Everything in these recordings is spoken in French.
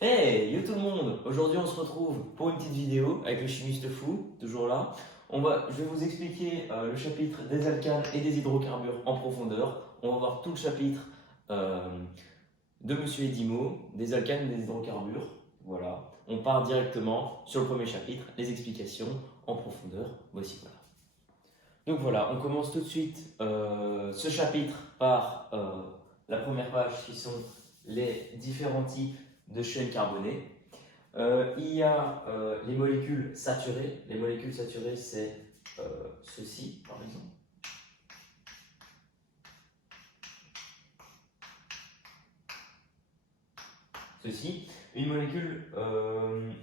Hey, yo tout le monde! Aujourd'hui on se retrouve pour une petite vidéo avec le chimiste fou, toujours là. Je vais vous expliquer le chapitre des alcanes et des hydrocarbures en profondeur. On va voir tout le chapitre euh, de Monsieur Edimo, des alcanes et des hydrocarbures. Voilà. On part directement sur le premier chapitre, les explications en profondeur. Voici voilà. Donc voilà, on commence tout de suite ce chapitre par la première page qui sont les différents types de chaînes carbonées. Il y a les molécules saturées. Les molécules saturées, c'est ceci, par exemple. Ceci. Une molécule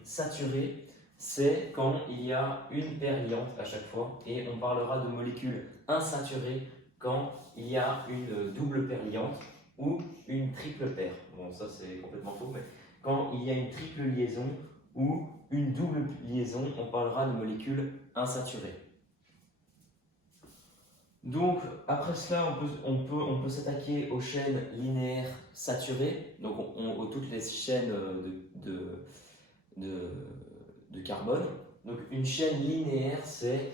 saturée, c'est quand il y a une paire liante à chaque fois. Et on parlera de molécules insaturées quand il y a une double paire liante ou une triple paire. Bon, ça c'est complètement faux, mais quand il y a une triple liaison ou une double liaison, on parlera de molécules insaturées. Donc, après cela, on peut s'attaquer aux chaînes linéaires saturées, donc toutes les chaînes de, de carbone. Donc, une chaîne linéaire, c'est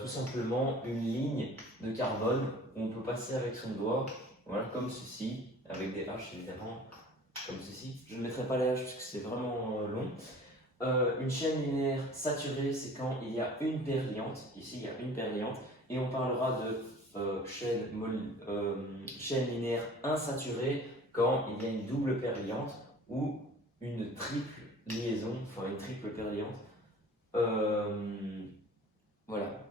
tout simplement une ligne de carbone où on peut passer avec son doigt, voilà, comme ceci, avec des haches évidemment, comme ceci. Je ne mettrai pas les haches parce que c'est vraiment long. Une chaîne linéaire saturée, c'est quand il y a une paire liante. Ici, il y a une paire liante. Et on parlera de chaîne linéaire insaturée quand il y a une double paire liante ou une triple liaison, enfin une triple paire liante. Voilà.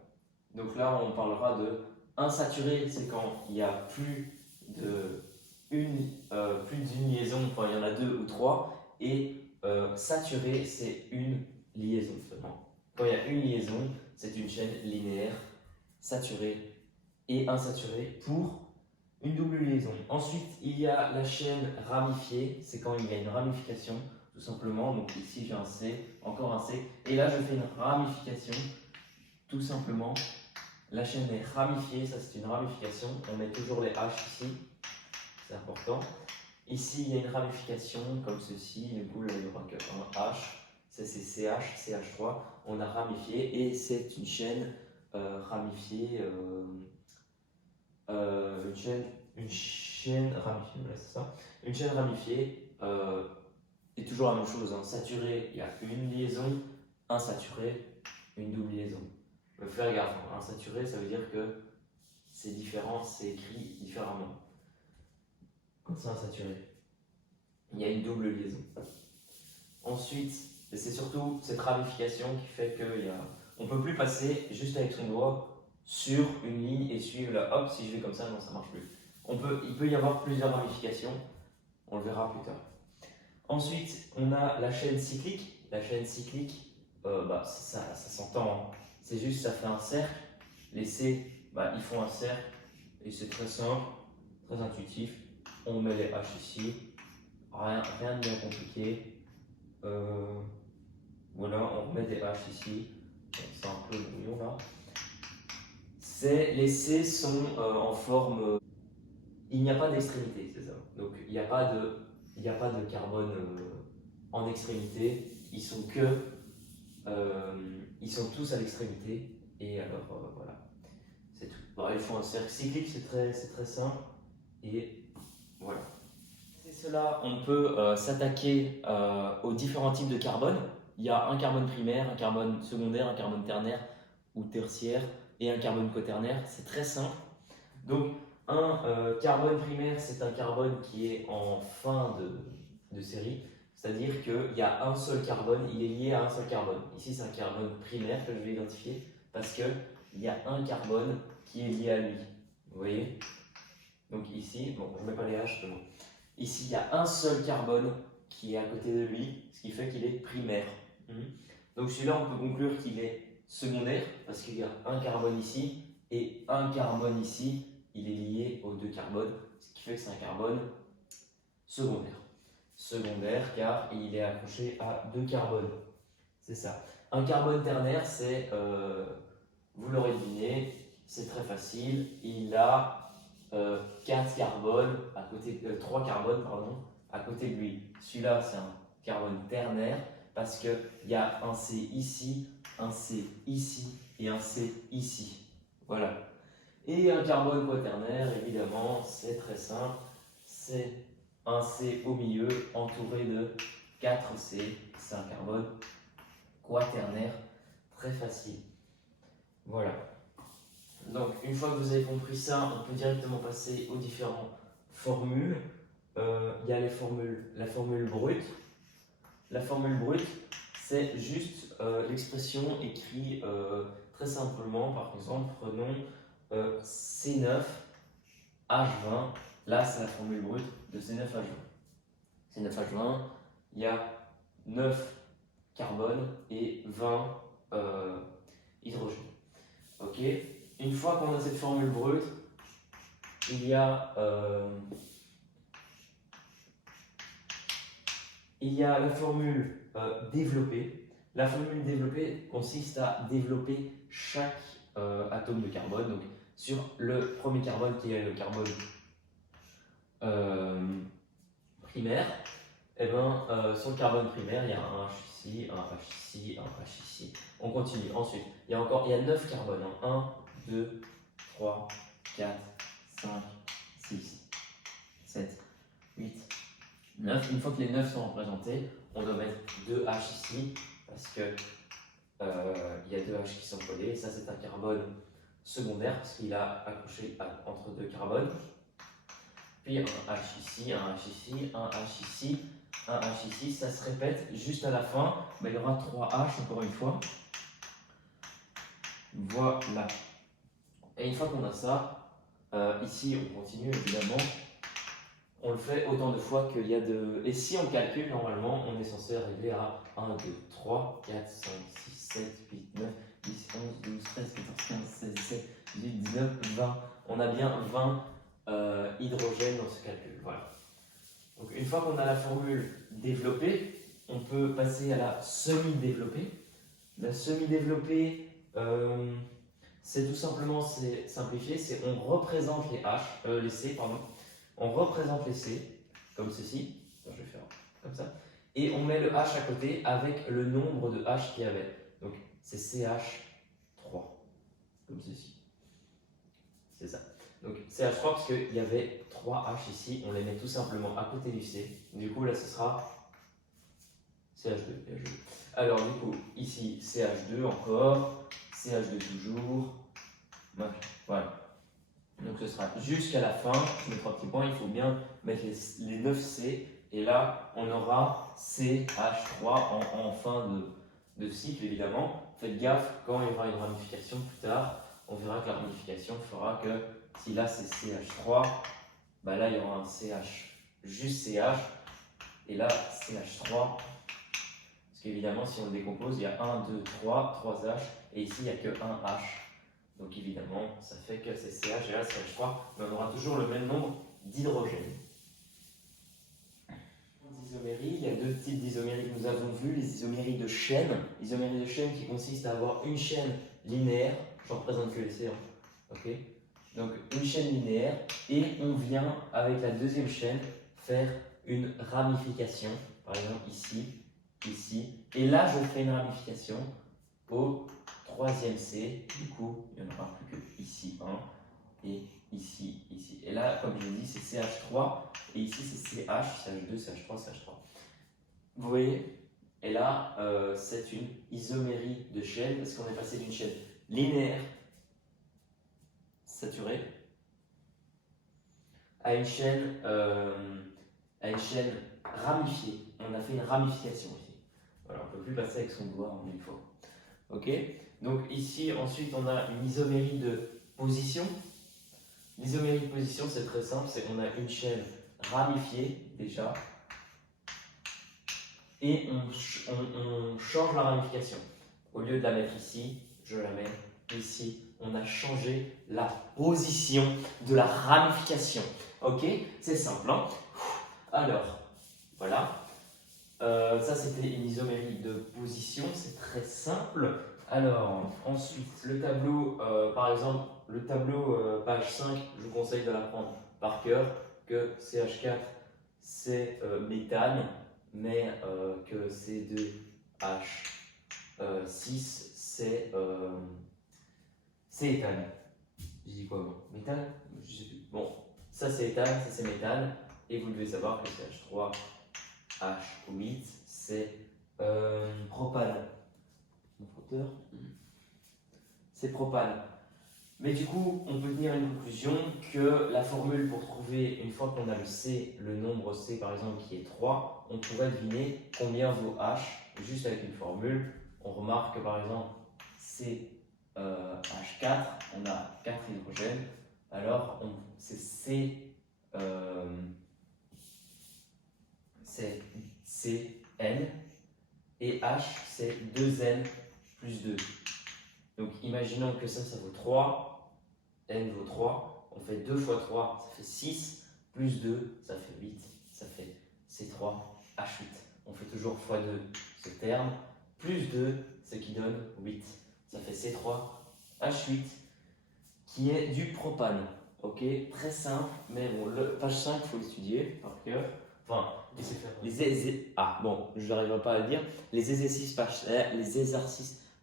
Donc là, on parlera de insaturé, c'est quand il y a plus d'une liaison, enfin il y en a deux ou trois, et saturé, c'est une liaison seulement. Quand il y a une liaison, c'est une chaîne linéaire saturée et insaturée pour une double liaison. Ensuite, il y a la chaîne ramifiée, c'est quand il y a une ramification, tout simplement. Donc ici, j'ai un C, encore un C, et là, je fais une ramification, tout simplement. La chaîne est ramifiée, ça c'est une ramification. On met toujours les H ici, c'est important. Ici, il y a une ramification comme ceci. Du coup, là, il n'y aura qu'un H. Ça, c'est CH, CH3. On a ramifié et c'est une chaîne ramifiée. Une chaîne ramifiée, voilà, c'est ça. Une chaîne ramifiée est toujours la même chose. Hein. Saturé, il y a une liaison. Insaturé, une double liaison. Il faut faire gaffe. Hein. Insaturé, ça veut dire que c'est différent, c'est écrit différemment. Quand c'est insaturé, il y a une double liaison. Ensuite, c'est surtout cette ramification qui fait qu'on ne peut plus passer juste avec son doigt sur une ligne et suivre là. Hop, si je vais comme ça, non, ça ne marche plus. Il peut y avoir plusieurs ramifications, on le verra plus tard. Ensuite, on a la chaîne cyclique. La chaîne cyclique, ça s'entend, hein. C'est juste, ça fait un cercle. Les C, ils font un cercle et c'est très simple, très intuitif. On met les H ici, rien de bien compliqué. Voilà, on remet des H ici. C'est un peu brouillon là. Les C sont en forme. Il n'y a pas d'extrémité, c'est ça. Donc il n'y a pas de carbone en extrémité. Ils sont tous à l'extrémité. Et alors voilà, c'est tout. Bon, ils font un cercle cyclique, c'est très simple. Et voilà. C'est cela, on peut s'attaquer aux différents types de carbone. Il y a un carbone primaire, un carbone secondaire, un carbone ternaire ou tertiaire et un carbone quaternaire. C'est très simple. Donc, un carbone primaire, c'est un carbone qui est en fin de série. C'est-à-dire qu'il y a un seul carbone, il est lié à un seul carbone. Ici, c'est un carbone primaire que je vais identifier parce qu'il y a un carbone qui est lié à lui. Vous voyez? Donc ici, bon, je ne mets pas les H, c'est bon. Ici, il y a un seul carbone qui est à côté de lui, ce qui fait qu'il est primaire. Donc celui-là, on peut conclure qu'il est secondaire, parce qu'il y a un carbone ici, et un carbone ici, il est lié aux deux carbones, ce qui fait que c'est un carbone secondaire. Secondaire, car il est accroché à deux carbones. C'est ça. Un carbone ternaire, c'est, vous l'aurez deviné, c'est très facile, il a 4 carbones à côté, 3 carbones pardon, à côté de lui. Celui-là, c'est un carbone ternaire parce qu'il y a un C ici, un C ici et un C ici. Voilà. Et un carbone quaternaire, évidemment, c'est très simple. C'est un C au milieu entouré de 4 C. C'est un carbone quaternaire très facile. Voilà. Donc, une fois que vous avez compris ça, on peut directement passer aux différentes formules. Il y a la formule brute. La formule brute, c'est juste l'expression écrite très simplement. Par exemple, prenons C9H20. Là, c'est la formule brute de C9H20. C9H20, il y a 9 carbone et 20 hydrogène. Ok. Une fois qu'on a cette formule brute, il y a la formule développée. La formule développée consiste à développer chaque atome de carbone. Donc, sur le premier carbone qui est le carbone primaire, et sur le carbone primaire, il y a un H ici, un H ici, un H ici. On continue. Ensuite, il y a 9 carbones. 1, 2, 3, 4, 5, 6, 7, 8, 9. Une fois que les 9 sont représentés, on doit mettre 2 H ici parce que il y a 2 H qui sont collés. Et ça, c'est un carbone secondaire parce qu'il a accroché entre 2 carbones. Puis un H ici, un H ici, un H ici, un H ici. Ça se répète juste à la fin. Il y aura 3 H encore une fois. Voilà. Et une fois qu'on a ça, ici on continue évidemment. On le fait autant de fois qu'il y a de... Et si on calcule, normalement, on est censé arriver à 1, 2, 3, 4, 5, 6, 7, 8, 9, 10, 11, 12, 13, 14, 15, 16, 17, 18, 19, 20. On a bien 20 hydrogènes dans ce calcul. Voilà. Donc une fois qu'on a la formule développée, on peut passer à la semi-développée. La semi-développée, c'est tout simplement, c'est simplifié, c'est on représente les C, pardon. On représente les C, comme ceci. Je vais faire comme ça. Et on met le H à côté avec le nombre de H qu'il y avait. Donc c'est CH3, comme ceci. C'est ça. Donc CH3 parce qu'il y avait 3 H ici, on les met tout simplement à côté du C. Du coup là ce sera CH2. Alors du coup ici CH2 encore, CH2 toujours. Voilà. Donc ce sera jusqu'à la fin, je mets 3 petits points, il faut bien mettre les 9 C. Et là on aura CH3 en fin de cycle évidemment. Faites gaffe, quand il y aura une ramification plus tard, on verra que la ramification fera que si là c'est CH3, bah là il y aura un CH, juste CH, et là CH3, parce qu'évidemment si on le décompose, il y a 1, 2, 3 H, et ici il n'y a que 1 H. Donc évidemment, ça fait que c'est CH et là CH3, mais on aura toujours le même nombre d'hydrogène. D'isomérie, il y a deux types d'isomérie que nous avons vus, les isoméries de chaîne. L'isomérie de chaîne qui consiste à avoir une chaîne linéaire, je ne représente que les C, ok. Donc une chaîne linéaire, et on vient avec la deuxième chaîne faire une ramification, par exemple ici, ici, et là je fais une ramification au troisième C, du coup il n'y en aura plus que ici 1 et ici, ici. Et là, comme je l'ai dit, c'est CH3 et ici c'est CH, CH2, CH3, CH3. Vous voyez? Et là, c'est une isomérie de chaîne parce qu'on est passé d'une chaîne linéaire saturée à une chaîne ramifiée. On a fait une ramification ici. Voilà, on ne peut plus passer avec son doigt en une fois. Ok? Donc ici, ensuite, on a une isomérie de position. L'isomérie de position, c'est très simple, c'est qu'on a une chaîne ramifiée déjà, et on change la ramification. Au lieu de la mettre ici, je la mets ici. On a changé la position de la ramification. Ok? C'est simple, hein? Alors, voilà. Ça, c'était une isomérie de position, c'est très simple. Alors, ensuite, le tableau, par exemple, le tableau page 5, je vous conseille de l'apprendre par cœur, que CH4, c'est méthane. mais que C2H6, c'est éthane. Je dis quoi moi? Méthane? Je sais plus. Bon, ça c'est éthane, ça c'est méthane. Et vous devez savoir que CH3H8, c'est propane. Mon frotteur. C'est propane. Mais du coup, on peut tenir une conclusion que la formule pour trouver, une fois qu'on a le nombre C par exemple qui est 3, on pourrait deviner combien vaut H juste avec une formule. On remarque que par exemple H4, on a 4 hydrogènes, alors c'est Cn et H c'est 2N plus 2. Donc imaginons que ça vaut 3, N vaut 3, on fait 2 fois 3, ça fait 6, plus 2, ça fait 8, ça fait C3H8. On fait toujours x 2 ce terme, plus 2, ce qui donne 8. Ça fait C3H8 qui est du propane. Ok, très simple, mais bon, page 5, il faut l'étudier par cœur. Enfin, je n'arriverai pas à le dire. Les exercices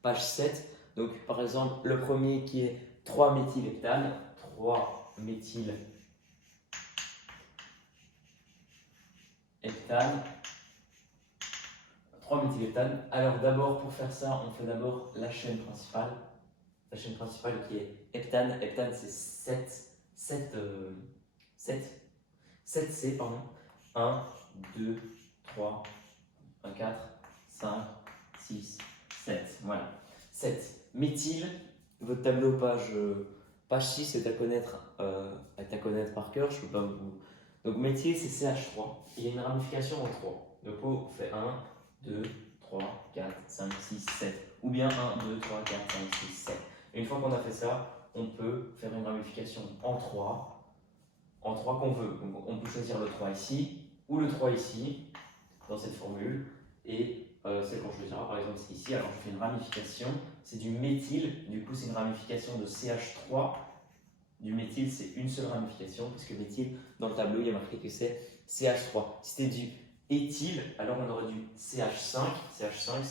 page 7. Donc, par exemple, le premier qui est 3-méthylheptane. 3-méthylheptane. 3-méthylheptane. Alors, d'abord, pour faire ça, on fait d'abord la chaîne principale. La chaîne principale qui est heptane. Heptane, c'est 7C, pardon. 1, 2, 3, 4, 5, 6, 7. Voilà. 7. Méthyle, votre tableau page 6 est à connaître par cœur. Je peux pas vous. Donc méthyle, c'est CH3. Il y a une ramification en 3. Donc on fait 1, 2, 3, 4, 5, 6, 7. Ou bien 1, 2, 3, 4, 5, 6, 7. Et une fois qu'on a fait ça, on peut faire une ramification en 3 qu'on veut. Donc on peut choisir le 3 ici ou le 3 ici dans cette formule et celle qu'on choisira par exemple c'est ici. Alors je fais une ramification, c'est du méthyle, du coup c'est une ramification de CH3. Du méthyle c'est une seule ramification parce que méthyle dans le tableau il y a marqué que c'est CH3. Si c'était du éthyle alors on aurait du CH5. CH5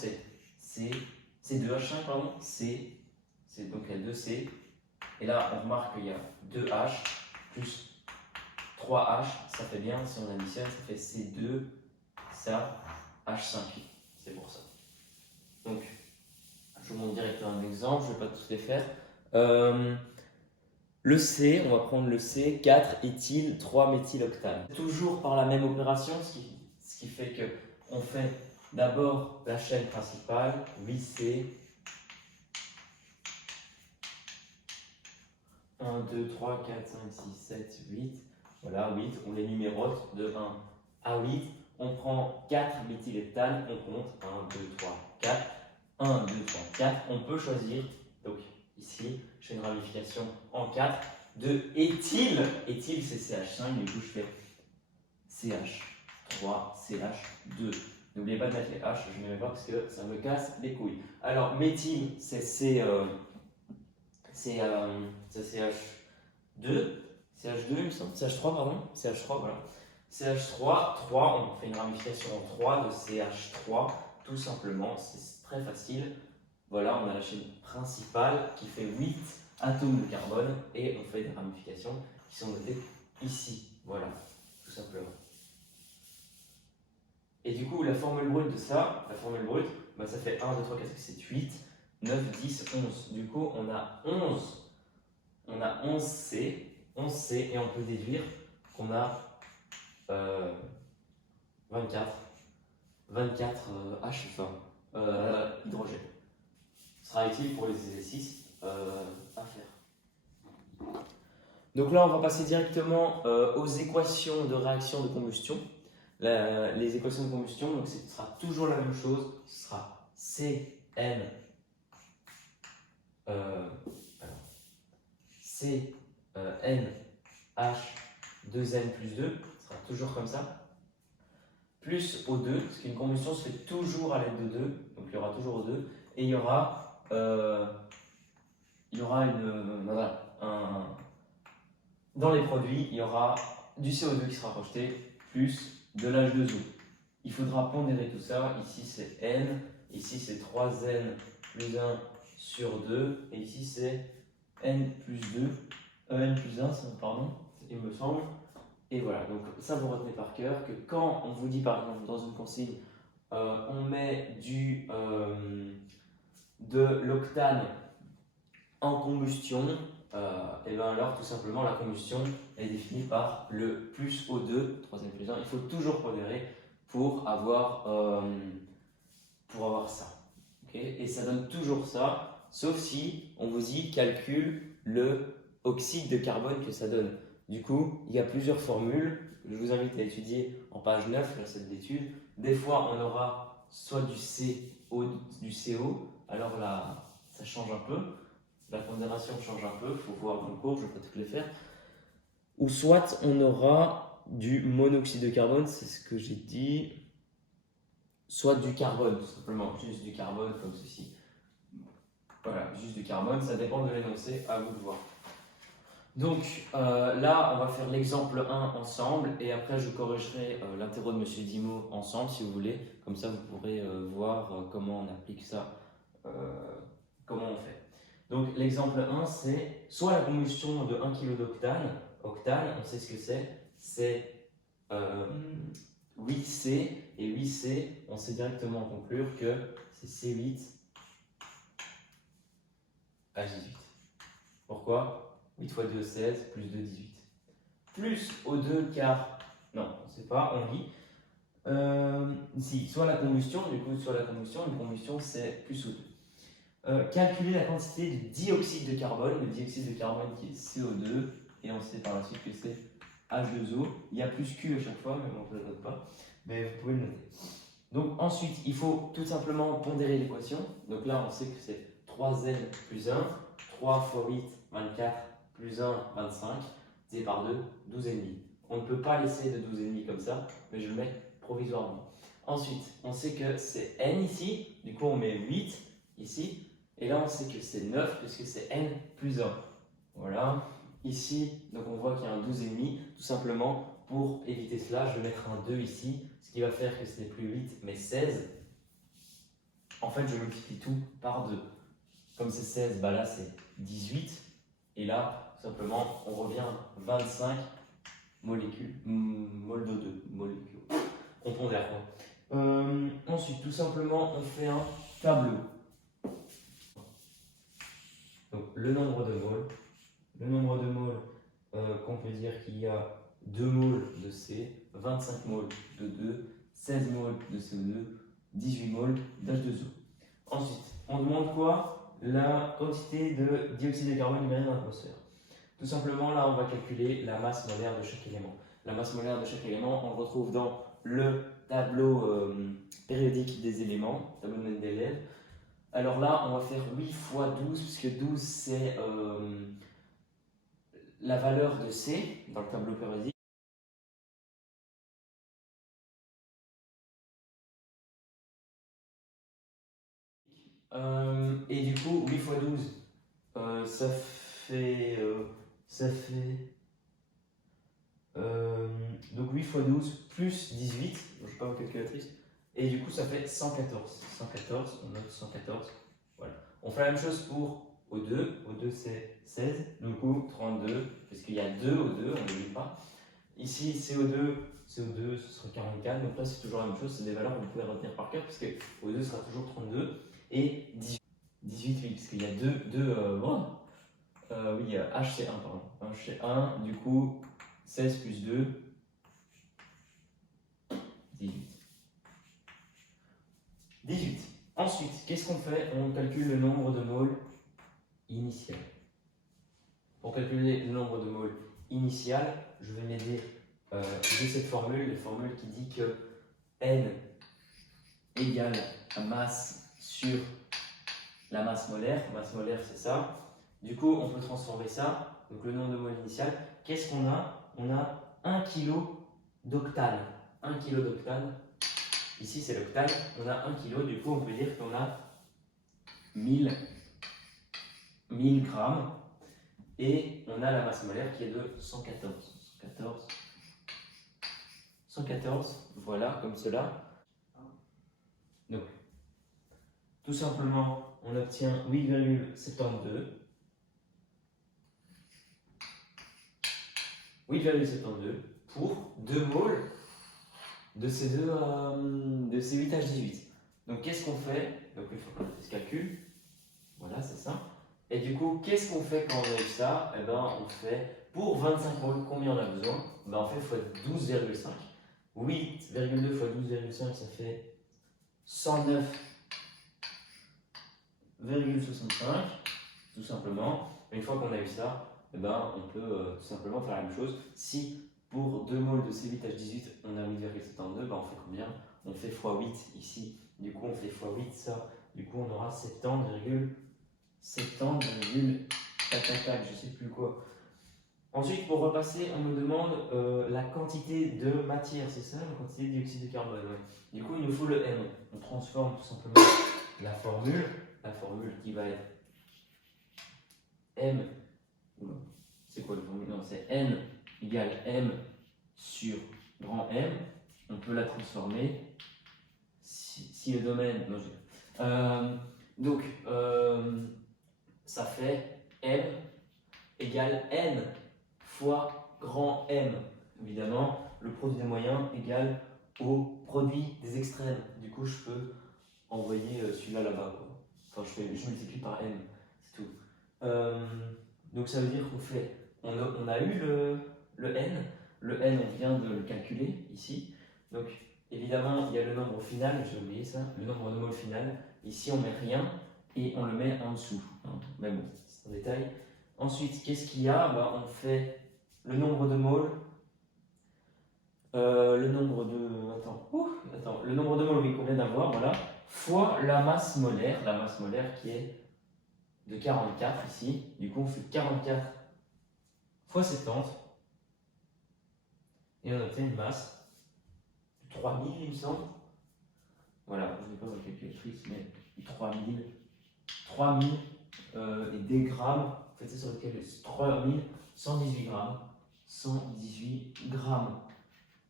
c'est 2H5 pardon, c'est donc il y a 2C et là on remarque qu'il y a 2H plus 3H, ça fait bien, si on additionne, ça fait C2, ça, H5. C'est pour ça. Donc, je vous montre directement un exemple, je ne vais pas tous les faire. Le C, on va prendre le C, 4 éthyle, 3 méthyloctane. Toujours par la même opération, ce qui fait qu'on fait d'abord la chaîne principale, 8C, 1, 2, 3, 4, 5, 6, 7, 8. Voilà, 8, on les numérote de 1 à 8. On prend 4 méthylheptane, on compte 1, 2, 3, 4. 1, 2, 3, 4. On peut choisir, donc ici, je fais une ramification en 4 de éthyle. Éthyle, c'est CH5, du coup, je fais CH3, CH2. N'oubliez pas de mettre les H, je ne mets pas parce que ça me casse les couilles. Alors, méthyle, c'est CH2, il me semble, CH3, pardon, CH3, voilà. CH3, 3, on fait une ramification en 3 de CH3, tout simplement, c'est très facile. Voilà, on a la chaîne principale qui fait 8 atomes de carbone et on fait des ramifications qui sont notées ici, voilà, tout simplement. Et du coup, la formule brute de ça, ça fait 1, 2, 3, 4, 5, 7, 8, 9, 10, 11. Du coup, on a 11C, et on peut déduire qu'on a 24 H, hydrogène. Ce sera utile pour les exercices à faire. Donc là, on va passer directement aux équations de réaction de combustion. Les équations de combustion, donc ce sera toujours la même chose. Ce sera Cn H 2N plus 2, ce sera toujours comme ça, plus O2, parce qu'une combustion se fait toujours à l'aide de 2, donc il y aura toujours O2, et il y aura dans les produits, il y aura du CO2 qui sera rejeté, plus de l'H2O. il faudra pondérer tout ça. Ici, c'est n. Ici, c'est 3n plus 1 sur 2. Et ici, c'est n plus 2. n plus 1, pardon, il me semble. Et voilà, donc ça, vous retenez par cœur que quand on vous dit, par exemple, dans une consigne, on met de l'octane en combustion, et bien alors tout simplement la combustion est définie par le plus O2, 3n plus 1. Il faut toujours pondérer pour avoir ça. Okay, et ça donne toujours ça, sauf si on vous dit calcule le oxyde de carbone que ça donne. Du coup, il y a plusieurs formules. Je vous invite à étudier en page 9, recette d'étude. Des fois, on aura soit du CO, alors là, ça change un peu. La pondération change un peu, il faut voir dans le cours, je ne vais pas toutes les faire. Ou soit on aura du monoxyde de carbone, c'est ce que j'ai dit, soit du carbone, tout simplement, juste du carbone comme ceci. Voilà, juste du carbone, ça dépend de l'énoncé, à vous de voir. Donc là, on va faire l'exemple 1 ensemble et après je corrigerai l'interro de M. Dimo ensemble si vous voulez. Comme ça, vous pourrez voir comment on applique ça, comment on fait. Donc l'exemple 1, c'est soit la combustion de 1 kg d'octane. Octane, on sait ce que c'est 8C. Et 8C, on sait directement conclure que c'est C8H18. Pourquoi ? 8 x 2, 16, plus 2, 18. Plus O2 car, non, on ne sait pas, on lit. Si, soit la combustion, du coup, soit la combustion, une combustion c'est plus O2. Calculer la quantité de dioxyde de carbone, le dioxyde de carbone qui est CO2, et on sait par la suite que c'est H2O. Il y a plus Q à chaque fois, mais on ne le note pas, mais vous pouvez le noter. Donc ensuite, il faut tout simplement pondérer l'équation. Donc là, on sait que c'est 3n plus 1, 3 x 8, 24, plus 1, 25, divisé par 2, 12,5. On ne peut pas laisser de 12,5 comme ça, mais je le mets provisoirement. Ensuite, on sait que c'est n ici, du coup on met 8 ici, et là on sait que c'est 9 puisque c'est n plus 1. Voilà, ici, donc on voit qu'il y a un 12,5, tout simplement pour éviter cela, je vais mettre un 2 ici, ce qui va faire que ce n'est plus 8 mais 16. En fait, je multiplie tout par 2. Comme c'est 16, bah là c'est 18, et là, tout simplement, on revient à 25 molécules, mol d'O2, molécules. On pondère quoi. Ensuite, tout simplement, on fait un tableau. Donc, le nombre de moles. Le nombre de moles qu'on peut dire qu'il y a 2 moles de C, 25 moles de 2, 16 moles de CO2, 18 moles d'H2O. Ensuite, on demande quoi? La quantité de dioxyde de carbone libéré dans l'atmosphère. Tout simplement, là, on va calculer la masse molaire de chaque élément. La masse molaire de chaque élément, on le retrouve dans le tableau périodique des éléments, tableau de Mendeleev. Alors là, on va faire 8 fois 12, puisque 12, c'est la valeur de C dans le tableau périodique. Et du coup, 8 fois 12, ça fait donc 8 fois 12 plus 18, je ne sais pas ma calculatrice, et du coup ça fait 114. 114, on note 114, voilà. On fait la même chose pour O2, O2 c'est 16, du coup 32, parce qu'il y a 2 O2, on n'oublie pas. Ici CO2 ce sera 44, donc là c'est toujours la même chose, c'est des valeurs que vous pouvez retenir par cœur, parce que O2 sera toujours 32, et 18 oui, parce qu'il y a oui, HC1, pardon. HC1, du coup, 16 plus 2, 18. 18. Ensuite, qu'est-ce qu'on fait? On calcule le nombre de moles initial. Pour calculer le nombre de moles initial, je vais m'aider de cette formule, la formule qui dit que N égale la masse sur la masse molaire. Masse molaire, c'est ça. Du coup, on peut transformer ça. Donc, le nombre de moles initial. Qu'est-ce qu'on a? On a 1 kg d'octane. 1 kg d'octane. Ici, c'est l'octane. On a 1 kg. Du coup, on peut dire qu'on a 1000 grammes. Et on a la masse molaire qui est de 114. 114. Voilà, comme cela. Donc, tout simplement, on obtient 8,72. 8,72 pour 2 moles de ces 8H18. Donc, qu'est-ce qu'on fait? Donc, il faut qu'on fasse ce calcul. Voilà, c'est ça. Et du coup, qu'est-ce qu'on fait quand on a eu ça? Eh ben, on fait pour 25 moles, combien on a besoin? Ben, on fait x 12,5. 8,2 x 12,5, ça fait 109,65, tout simplement. Une fois qu'on a eu ça, eh ben, on peut tout simplement faire la même chose. Si pour 2 moles de C8H18, on a 8,72, ben, on fait combien? On fait x 8 ici. Du coup, on fait x 8 ça. Du coup, on aura 70, tac, je sais plus quoi. Ensuite, pour repasser, on me demande la quantité de matière, c'est ça, la quantité de dioxyde de carbone. Ouais. Du coup, il nous faut le M. On transforme tout simplement la formule qui va être M. C'est quoi la formule? Non, c'est N égale M sur grand M. On peut la transformer si le domaine. Non, donc, ça fait M égale N fois grand M. Évidemment, le produit des moyens égale au produit des extrêmes. Du coup, je peux envoyer celui-là là-bas. Enfin, je multiplie par M, c'est tout. Donc, ça veut dire on a eu le N. Le N, on vient de le calculer ici. Donc, évidemment, il y a le nombre final, j'ai oublié ça, le nombre de moles final. Ici, on met rien et on le met en dessous. Mais bon, c'est un détail. Ensuite, qu'est-ce qu'il y a? On fait le nombre de moles, le nombre de moles qu'on vient d'avoir, voilà, fois la masse molaire qui est de 44 ici. Du coup, on fait 44 fois 70 et on obtient une masse de 3000, il me semble. Voilà, je n'ai pas ma calculatrice, mais 3000 et des grammes. En fait, c'est sur lequel 3118 grammes. 118 grammes,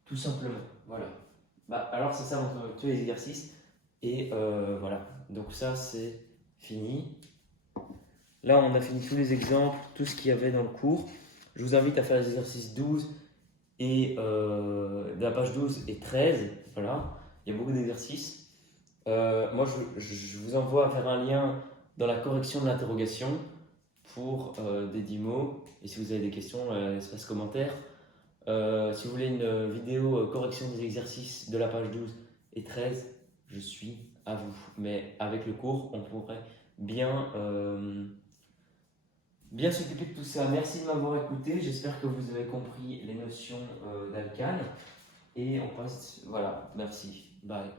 tout simplement. Voilà. Alors, c'est ça tous les exercices. Et voilà. Donc, ça, c'est fini. Là, on a fini tous les exemples, tout ce qu'il y avait dans le cours. Je vous invite à faire les exercices 12 et de la page 12 et 13. Voilà. Il y a beaucoup d'exercices. Moi, je vous envoie vers un lien dans la correction de l'interrogation pour des 10 mots. Et si vous avez des questions, espace commentaire. Si vous voulez une vidéo correction des exercices de la page 12 et 13, je suis à vous. Mais avec le cours, on pourrait bien s'occuper de tout ça. Merci de m'avoir écouté. J'espère que vous avez compris les notions d'alcane. Et on passe, voilà, merci. Bye.